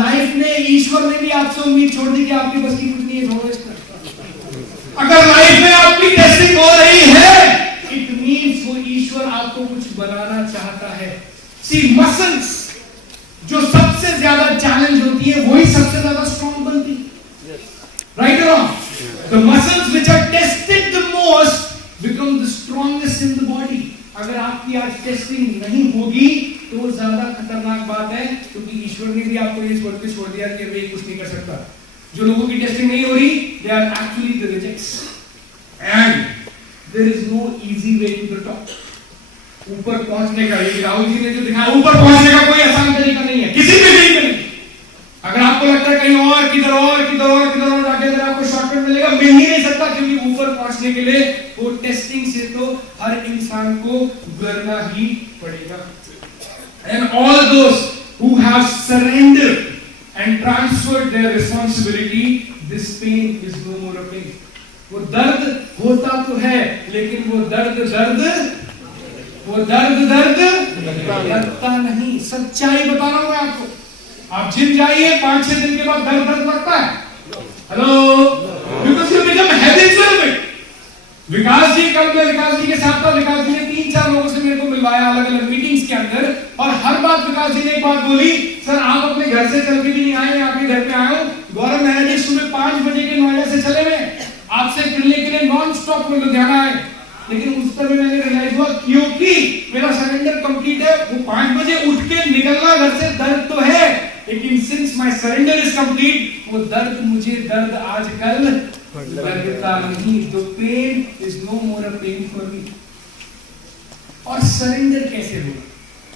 Life ने, ईश्वर ने भी आपसे उम्मीद छोड़ दी कि आपकी बस की कुछ नहीं है, छोड़ो इसको। अगर लाइफ में आपकी टेस्टिंग हो रही है इट मींस वो ईश्वर आपको कुछ बनाना चाहता है। सी मसल्स जो सबसे ज्यादा चैलेंज होती है वही सबसे ज्यादा स्ट्रॉन्ग बनती है। राइट और wrong? The muscles which are tested the most become the strongest in the body। अगर आपकी आज टेस्टिंग नहीं होगी तो वो ज्यादा खतरनाक बात है, क्योंकि ईश्वर ने भी आपको ये सोच के छोड़ दिया कि वे कुछ नहीं कर सकता। जो लोगों की टेस्टिंग नहीं हो रही they are actually the rejects and there is no easy way to the top। ऊपर पहुंचने का, ये राहुल जी ने जो दिखाया, ऊपर पहुंचने का कोई आसान तरीका नहीं है, किसी भी तरीके नहीं। अगर आपको लगता है कहीं और किधर जाके अगर आपको शॉर्टकट मिलेगा, मिल ही नहीं सकता, क्योंकि ऊपर पहुंचने के लिए वो टेस्टिंग से तो हर इंसान को गुजरना ही पड़ेगा। And all those who have surrendered and transferred their responsibility, this pain is no more a pain। वो दर्द होता तो है लेकिन वो दर्द लगता नहीं। सच्चाई बता रहा हूं मैं आपको। आप जिम जाइए 5-6 दिन के बाद दर्द लगता है। Hello, because you become habitual. Vikas ji कल मैं विकास जी के साथ था। विकास जी ने 3-4 लोगों से मेरे को मिलवाया अलग अलग मीटिंग्स के अंदर, और हर बात विकास जी ने एक बात बोली, सर आप अपने घर से चल के भी नहीं आए, आपके घर पे आए हो। गौरव मैंने जी सुबह 5 बजे के नोएडा से चले हुए आपसे मिलने के लिए नॉन स्टॉप में लुधियाना आए। लेकिन उस समय मैंने रियलाइज हुआ क्योंकि मेरा सरेंडर कंप्लीट है। वो 5 बजे उठ के निकलना घर से दर्द तो है, लेकिन since my surrender is complete वो दर्द मुझे दर्द आजकल लगता नहीं। The pain is no more a pain for me. और सरेंडर कैसे होगा?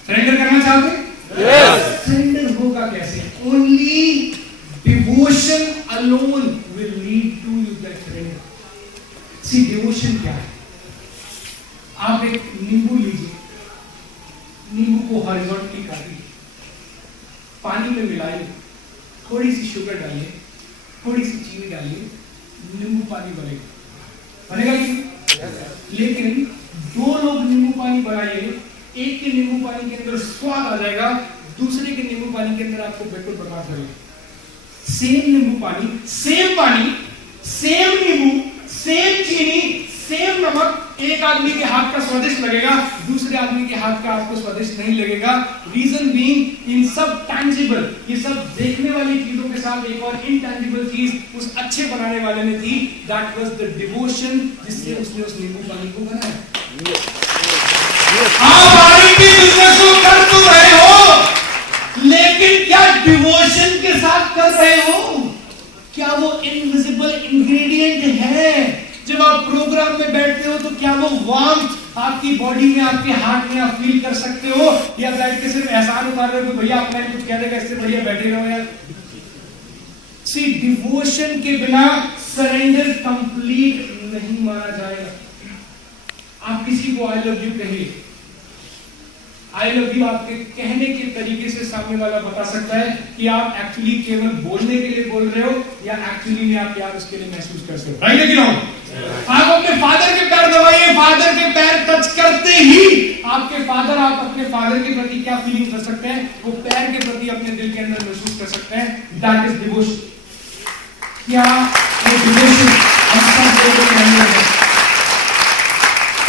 सरेंडर करना चाहते हैं? यस। सरेंडर होगा कैसे? Only devotion alone will lead to you that surrender. See devotion क्या है? आप एक नींबू लीजिए, नींबू को हॉरिजॉन्टली काटिए, पानी में मिलाइए, थोड़ी सी शुगर डालिए, थोड़ी सी चीनी डालिए, नींबू पानी बनेगा कि? लेकिन 2 लोग नींबू पानी बनाइए, एक के नींबू पानी के अंदर स्वाद आ जाएगा, दूसरे के नींबू पानी के अंदर आपको बिल्कुल बर्बाद करेगा। सेम नींबू पानी, सेम नींबू, सेम चीनी, सेम नमक, एक आदमी के हाथ का स्वादिष्ट लगेगा, दूसरे आदमी के हाथ का आपको स्वादिष्ट नहीं लगेगा। रीजन बीइंग इन सब टैंजिबल, ये सब देखने वाली चीजों के साथ एक और इनटैंजिबल चीज उस अच्छे बनाने वाले ने थी। दैट वाज द डिवोशन जिससे उसने उस नींबू पानी को बनाया। आप आरएमपी बिजनेस को कर तो रहे हो, लेकिन क्या डिवोशन के साथ कर रहे हो? क्या वो इनविजिबल इंग्रेडिएंट है? जब आप प्रोग्राम में बैठते हो तो क्या वो वार्मथ आपकी बॉडी में, आपके हार्ट में आप फील कर सकते हो, या बैठ के सिर्फ एहसान उतार रहे हो कि भैया अपना कुछ कह देगा इससे बढ़िया बैठे रहो यार? सी डिवोशन के बिना सरेंडर कंप्लीट नहीं माना जाएगा। आप किसी को आई लव यू कहिए, आई लव यू आपके कहने के तरीके से सामने वाला बता सकता है कि आप एक्चुअली केवल बोलने के लिए बोल रहे हो या एक्चुअली में आप प्यार उसके लिए महसूस कर सकते हो। राइट है कि रॉन्ग? आप अपने फादर के पैर दबाइए, फादर के पैर टच करते ही आपके फादर, आप अपने फादर के प्रति क्या फीलिंग कर सकते हैं वो पैर के प्रति अपने दिल के अंदर महसूस कर सकते हैं। That is devotion. क्या ये डिवोशन हम सब लोगों के अंदर है?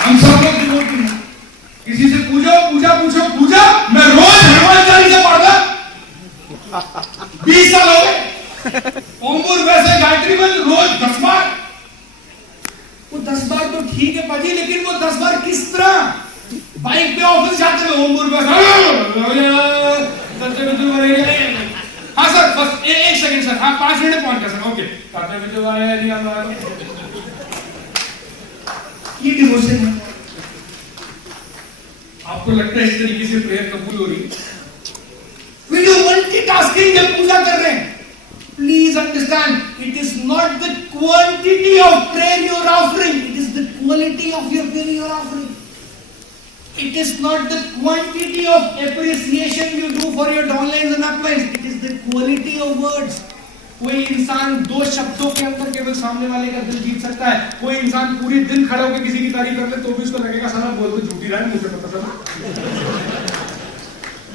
हम सब लोग डिवोटेड हैं। किसी से पूछो, पूजा, मैं रोज हनुमान चालीसा पढ़ता, 20 साल हो गए। ओमपुर वैसे गायत्री मंत्र रोज 10 बार। वो 10 बार तो ठीक है पाजी, लेकिन वो 10 बार किस तरह? बाइक पे ऑफिस जाते हुए ओमपुर हाँ सर, बस एक सेकंड सर, हाँ 5 मिनट पहुंच गया सर, ओके। ये डिवोशन है। आपको लगता है इस तरीके से प्रेयर कबूल हो रही? वीडियो मल्टीटास्किंग जब पूजा कर रहे हैं, please understand, it is not the quantity of prayer you are offering, it is the quality of your prayer you are offering. It is not the quantity of appreciation you do for your downlines and uplines, it is the quality of words. कोई इंसान 2 शब्दों के अंदर केवल सामने वाले का दिल जीत सकता है। कोई इंसान पूरे दिन खड़ा होकर किसी की तारीफ कर ले तो भी उसको लगेगा साला बोल तो झूठी रहा है, मुझे पता चला।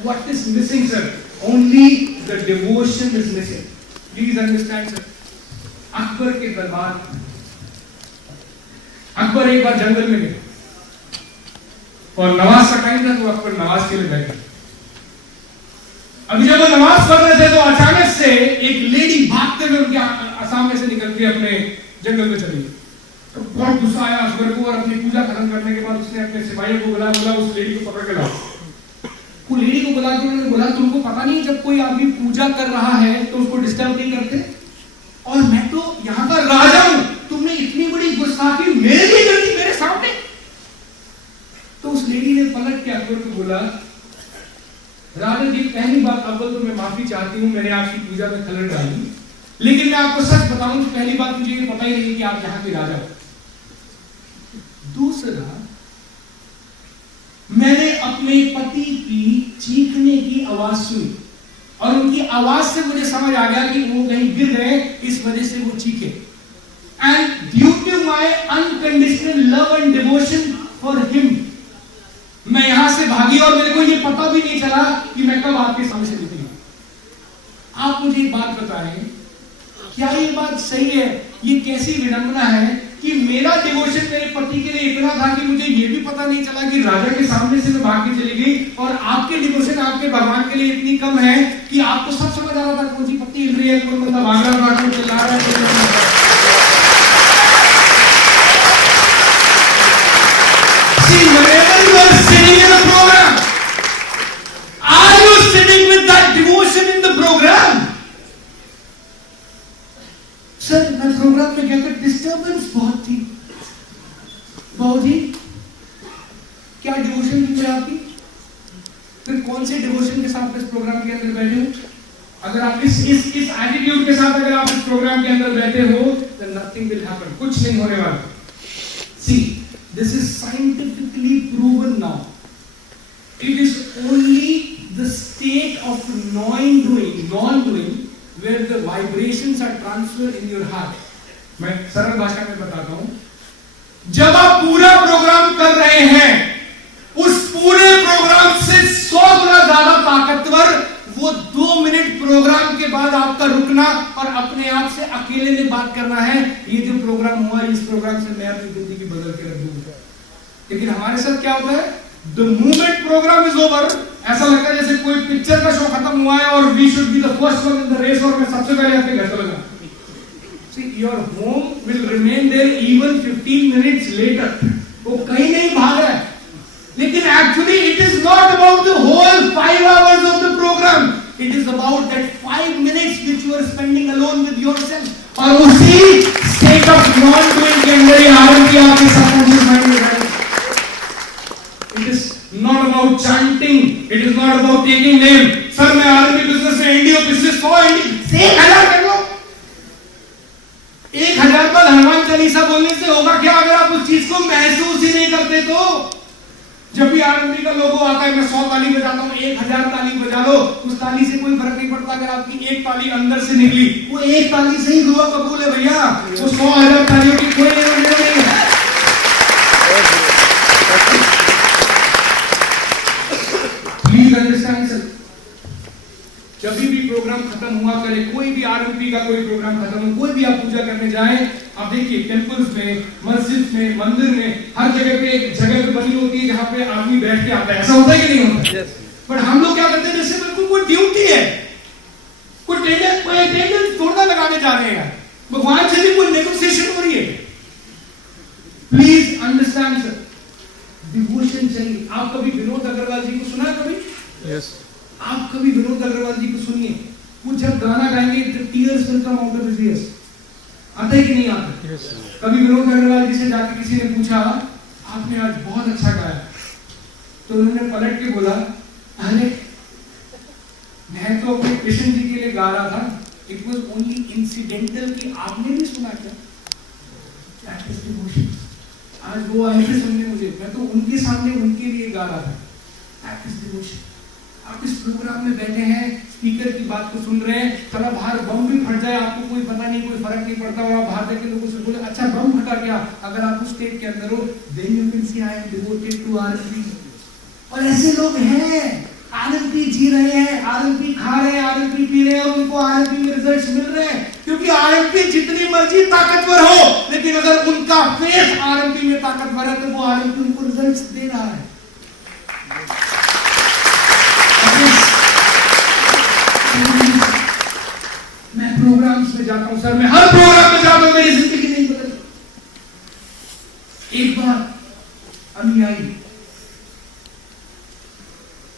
What is missing, sir? Only the devotion is missing. Please understand, sir. Akbar के दरबार, अकबर एक बार जंगल में गए और नमाज का टाइम था तो अकबर नमाज के लिए बैठे। अभी जब वो नमाज पढ़ रहे थे तो अचानक से एक लेडी भागते हुए उनके सामने से निकल के अपने जंगल में चली गई। तो बहुत गुस्सा आया अकबर को और अपनी पूजा खत्म करने के बाद उसने अपने सिपाहियों को बोला उस लेडी को पकड़ के लाओ। वो लेडी को बुला के उन्होंने बोला, तुमको पता नहीं जब कोई आदमी पूजा कर रहा है तो उसको डिस्टर्ब नहीं करते, और मैं तो यहाँ का राजा हूं, तुमने इतनी बड़ी गुस्ताखी मेरे लिए कर दी मेरे सामने। तो उस लेडी ने पलट के अकबर को बोला, राजा जी पहली बात अव्वल तो मैं माफी चाहती हूँ, मैंने आपकी पूजा में खलल डाली, लेकिन मैं आपको सच बताऊं तो पहली बात मुझे ये पता ही नहीं कि आप यहाँ के राजा हो। दूसरा, मैंने अपने पति की चीखने की आवाज सुनी और उनकी आवाज से मुझे समझ आ गया कि वो कहीं गिर गए, इस वजह से वो चीखे। And due to my unconditional love and devotion for him, मैं यहां से भागी और मेरे को ये पता भी नहीं चला कि मैं कब आपके सामने से निकली। आप मुझे एक बात बताएं, क्या ये बात सही है? ये कैसी विडंबना है कि मेरा डिवोशन मेरे पति के लिए इतना था कि मुझे ये भी पता नहीं चला कि राजा के सामने से मैं भाग के चली गई, और आपके डिवोशन आपके भगवान के लिए इतनी कम है कि आपको सब समझ आ रहा था कौन सी पत्ती हिल रही है, कौन बंदा भाग रहा है, चिल्ला रहा है। Whenever you are sitting in a program, are you sitting with that devotion in the program? Sir, मैं प्रोग्राम में गया था, डिस्टर्बेंस बहुत थी, बहुत ही। क्या डिवोशन थी आपकी? फिर कौन से डिवोशन के साथ इस प्रोग्राम के अंदर बैठे हो? अगर आप इस एटीट्यूड के साथ अगर आप इस प्रोग्राम के अंदर बैठे हो, then nothing will happen, कुछ नहीं होने वाला। See, this is scientifically proven now. It is only the state of non-doing, where the vibrations are transferred in your heart. मैं सरल भाषा में बताता हूं, जब आप पूरा प्रोग्राम कर रहे हैं, उस पूरे प्रोग्राम से 100 गुना ज्यादा ताकतवर वो 2 मिनट प्रोग्राम के बाद आपका रुकना और अपने आप से अकेले में बात करना है, ये जो प्रोग्राम हुआ इस प्रोग्राम से मैं अपनी जिंदगी बदल के रख दूंगा। लेकिन हमारे साथ क्या होता है, the moment programme is over, ऐसा लगता है जैसे कोई पिक्चर का शो खत्म हुआ है और we should be the first one in the race और मैं सबसे पहले अपने घर चला जाऊं। See, your home will remain there even 15 minutes later. वो कहीं नहीं भाग रहा है, लेकिन actually it is not about the whole 5 hours of the program. It is about that 5 minutes which you are spending alone with yourself. और उसी state of non-doing के अंदर ये आरती आपके subconscious mind में है। It is not about chanting. It is not about taking name. Sir मैं आरती बिजनेस में इंडियो बिजनेस 1,000 कर लो। 1,000 बार हनुमान चालीसा बोलने से होगा क्या अगर आप उस चीज को महसूस ही नहीं करते तो? जब भी आरएमबी का लोगो आता है, मैं 100 ताली बजाता हूँ, 1,000 ताली बजा लो, उस ताली से कोई फर्क नहीं पड़ता अगर आपकी एक ताली अंदर से निकली, वो एक ताली से ही दुआ कबूल है भैया, वो 100,000 तालियों की कोई लेना नहीं है। प्लीज अंडरस्टैंड सर, जब भी प्रोग्राम खत्म हुआ करे, कोई भी आरएमपी का कोई प्रोग्राम खत्म हो, कोई भी आप पूजा करने जाएं, आप देखिए टेंपल्स में, मस्जिद में, मंदिर में, हर जगह पे एक जगह बनी होती है जहां पे आदमी बैठ के आता है। ऐसा होता है कि नहीं होता? बट हम लोग क्या करते हैं, जैसे बिल्कुल कोई ड्यूटी है, अटेंडेंस थोड़ा लगाने जा रहे हैं यार, भगवान से भी कोई नेगोशिएशन हो रही है। प्लीज अंडरस्टैंड सर, डिवोशन चाहिए। आप कभी विनोद अग्रवाल जी को सुना कभी? यस। आप कभी विनोद अग्रवाल जी को सुनिए, वो जब गाना गाएंगे tears will come out of his years. आता है कि नहीं आता? यस। कभी विनोद अग्रवाल जी से जाके किसी ने पूछा आपने आज बहुत अच्छा गाया, तो उन्होंने पलट के बोला अरे मैं तो अपने कृष्ण जी के लिए गा रहा था, इट वाज ओनली इंसिडेंटल कि आपने भी सुना क्या? That is devotion. आज वो आए थे सुनने मुझे, मैं तो उनके सामने उनके लिए गा रहा था। That is devotion. आप इस प्रोग्राम में बैठे हैं, स्पीकर की बात को सुन रहे हैं, थोड़ा बाहर बम भी फट जाए आपको कोई पता नहीं, कोई फर्क नहीं पड़ता, और आप बाहर जाके लोगों से बोले अच्छा बम फटा क्या, अगर आप उस स्टेट के अंदर हो, then you can see I am devoted to RMP. और ऐसे लोग हैं, आरएमपी जी रहे हैं, आरएमपी खा रहे हैं, आरएमपी पी रहे हैं, और उनको आरएमपी में रिजल्ट्स मिल रहे हैं, क्योंकि आरएमपी जितनी मर्जी ताकतवर हो, लेकिन अगर उनका फेथ आरएमपी में ताकतवर है तो वो आरएमपी उनको रिजल्ट्स दे रहा है। मैं प्रोग्राम्स में जाता हूं सर, मैं हर प्रोग्राम में जाता हूं, मेरी जिंदगी नहीं बदलती। एक बार अनुयायी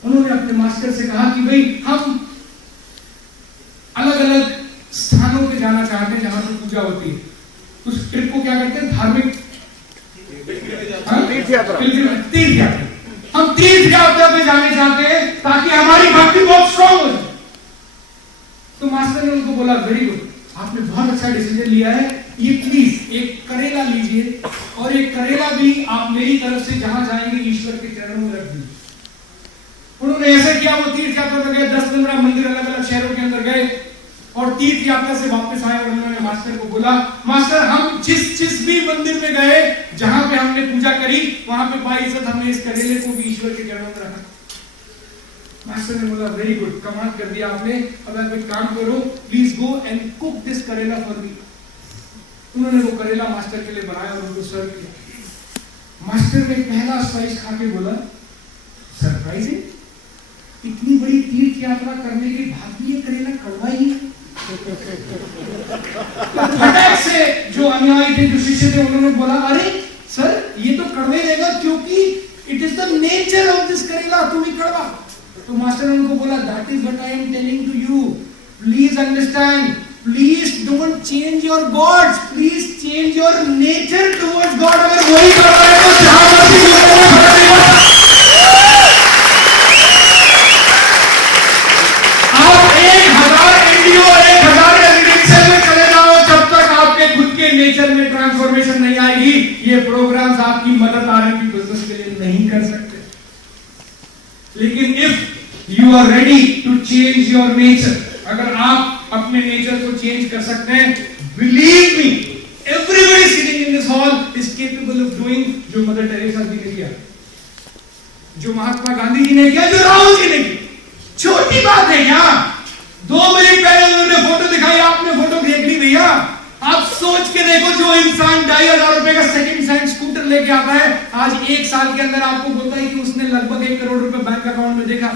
उन्होंने अपने मास्टर से कहा कि भाई हम अलग अलग स्थानों पे जाना चाहते हैं जहां पे पूजा होती है। उस ट्रिप को क्या कहते हैं? धार्मिक तीर्थ यात्रा। हम तीर्थ यात्रा पे जाने चाहते हैं ताकि हमारी भक्ति बहुत स्ट्रांग हो जाए। तो मास्टर ने उनको बोला वेरी गुड, आपने बहुत अच्छा डिसीजन लिया है, ये प्लीज एक करेला लीजिए, और एक करेला भी आप मेरी तरफ से जहां जाएंगे ईश्वर के चरणों में रख दीजिए। उन्होंने ऐसा किया, वो तीर्थ यात्रा पे गए, 10-15 मंदिर अलग अलग शहरों के अंदर गए, और तीर्थ यात्रा से वापस आए, और उन्होंने मास्टर को बोला मास्टर हम जिस भी मंदिर में गए जहां पे हमने पूजा करी, वहां पे बाइज्जत हमने इस करेले को भी ईश्वर के चरणों में रखा। मास्टर ने बोला वेरी गुड, कमाल कर दिया आपने, अब आप एक काम करो, please go and cook this करेला फॉर मी। उन्होंने वो करेला मास्टर के लिए बनाया और उनको सर्व किया। मास्टर ने पहला स्लाइस खा के बोला सरप्राइजिंग, इतनी बड़ी तीर्थ यात्रा करने के बाद भी ये करेला कड़वा ही है। फटाक से जो अनुयायी थे, जो शिष्य थे, उन्होंने बोला अरे सर ये तो कड़वे रहेगा क्योंकि it is the nature of this karela, तुम ही कड़वा। तो मास्टर ने उनको बोला that is what I am telling to you, please understand, please don't change your gods, please change your nature towards God. अगर वही कर रहा है तो जहां मर्जी आप 1000 एनजीओ 1000 रेजिडेंशियल में चले जाओ, जब तक आपके खुद के नेचर में ट्रांसफॉर्मेशन नहीं आएगी, ये प्रोग्राम्स आपकी मदद आरएमपी बिजनेस के लिए नहीं कर सकते। लेकिन if you are ready to change your nature, अगर आप अपने नेचर को चेंज कर सकते हैं, believe me everybody sitting in this hall is capable of doing जो मदर टेरेसा जी ने किया, जो महात्मा गांधी जी ने किया, जो राहुल जी ने किया। छोटी बात है क्या? 2 मिनट पहले उन्होंने फोटो दिखाई, आपने फोटो देख ली भैया। आप सोच के देखो, जो इंसान 2500 रुपए का सेकंड हैंड स्कूटर लेके आता है, आज 1 साल के अंदर आपको बोलता है कि उसने लगभग 1 करोड़ रुपए बैंक अकाउंट में देखा।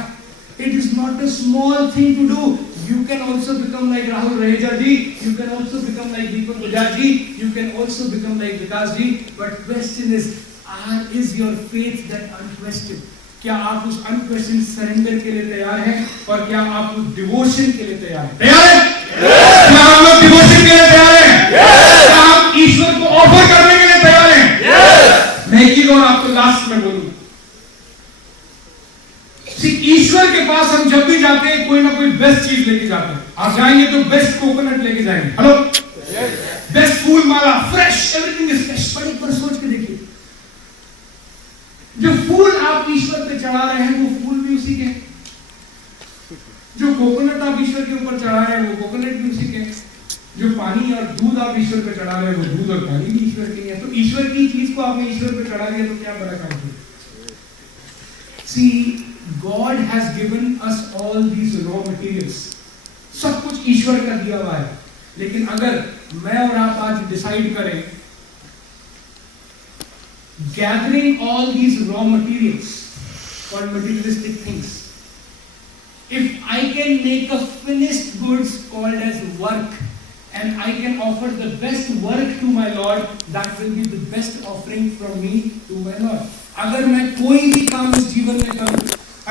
It is not a small thing to do. You can also become like Rahul Raheja ji, you can also become like Deepak Bajaj ji, you can also become like Vikas ji, but question is your faith that unquestion? क्या आप उस अनक्वेश्चन सरेंडर के लिए तैयार हैं, और क्या आप उस डिवोशन के लिए तैयार हैं? तैयार हैं? क्या हम लोग डिवोशन के लिए तैयार हैं? क्या हम ईश्वर को ऑफर करने के लिए तैयार हैं? मैं एक चीज और आपको लास्ट में बोलूंगा, ईश्वर के पास हम जब भी जाते हैं कोई ना कोई बेस्ट चीज लेके जाते हैं। आप जाएंगे तो बेस्ट कोकोनट लेके जाएंगे, हेलो, बेस्ट फूल माला, फ्रेश, एवरीथिंग इज फ्रेश। पर एक बार सोच के देखिए, जो फूल आप ईश्वर पे चढ़ा रहे हैं वो फूल भी उसी के, जो कोकोनट आप ईश्वर के ऊपर चढ़ा रहे हैं वो कोकोनट भी उसी के, जो पानी और दूध आप ईश्वर पे चढ़ा रहे हैं वो दूध और पानी भी ईश्वर के हैं। तो ईश्वर की चीज को आपने ईश्वर पे चढ़ा दिया तो क्या बड़ा काम किया? सी God has given us all these raw materials, सब कुछ ईश्वर का दिया हुआ है, लेकिन अगर मैं और आप आज डिसाइड करें gathering all these raw materials for materialistic things, If I can make a finished goods called as work, and I can offer the best work to my Lord, that will be the best offering from me to my Lord. अगर मैं कोई भी काम इस जीवन में करूं,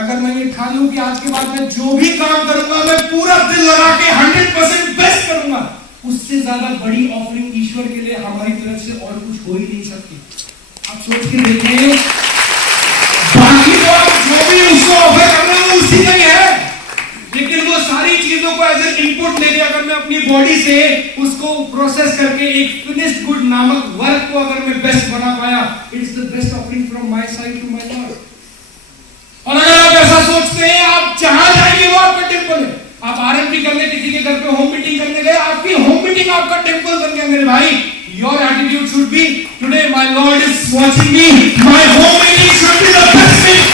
अगर मैं ये ठान लूं कि आज के बाद मैं जो भी काम करूंगा मैं पूरा दिल लगा के 100% बेस्ट करूंगा, उससे ज्यादा बड़ी ऑफरिंग ईश्वर के लिए हमारी तरफ से और कुछ हो ही नहीं सकती। आप सोच के देखिए, बाकी तो आप जो भी उसको ऑफर कर रहे हो उसी का ही है, लेकिन वो सारी चीजों को एज एन इनपुट लेके अगर मैं अपनी बॉडी से उसको प्रोसेस करके एक फिनिश्ड गुड नामक वर्क को अगर मैं बेस्ट बना पाया, it's the best offering from my side to my lord. और अगर आप ऐसा सोचते हैं, आप जहां जाएंगे वो आपका टेंपल है। आप आरएनपी करने किसी के घर पे होम मीटिंग करने गए, आपकी होम मीटिंग आपका टेंपल बन गया। मेरे भाई, your attitude should be, today my Lord is watching me, my home meeting should be the best thing.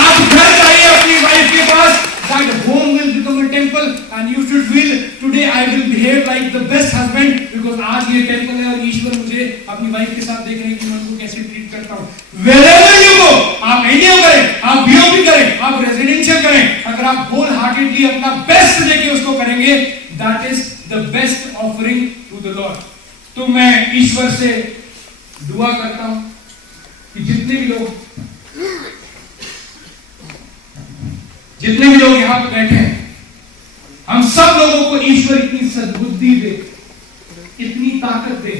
आप घर जाइए अपनी वाइफ के पास, that home will become a temple and you should feel today I will behave like the best husband because आज ये टेंपल है और ईश्वर मुझे अपनी वाइफ के साथ देख रहे हैं कि मैं उनको कैसे ट्रीट करता हूँ। Wherever you go, आप एनजीओ करें, आप बीओपी करें, आप रेजिडेंशियल करें, अगर आप होल हार्टेडली अपना बेस्ट लेके उसको करेंगे, that is the best offering to the Lord। तो मैं ईश्वर से दुआ करता हूँ कि जितने भी लोग यहां पे बैठे हैं, हम सब लोगों को ईश्वर इतनी सद्बुद्धि दे, इतनी ताकत दे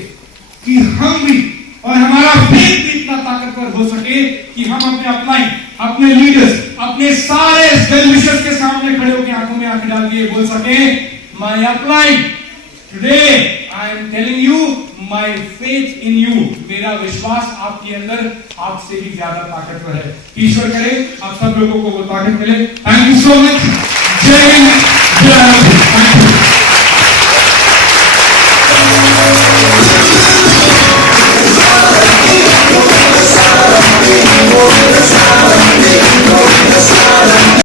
कि हम भी और हमारा फेथ भी इतना ताकतवर हो सके कि हम अपने अपलाइन, अपने लीडर्स, अपने सारे वेल विशर्स के सामने खड़े होकर आंखों में आंखें डाल के बोल सके, my upline, today I am telling you my faith in you, मेरा विश्वास आपके अंदर आपसे भी ज्यादा ताकतवर है। ईश्वर करे आप सब लोगों को वो ताकत मिले। Thank you so much. जय हिंद, जय भारत।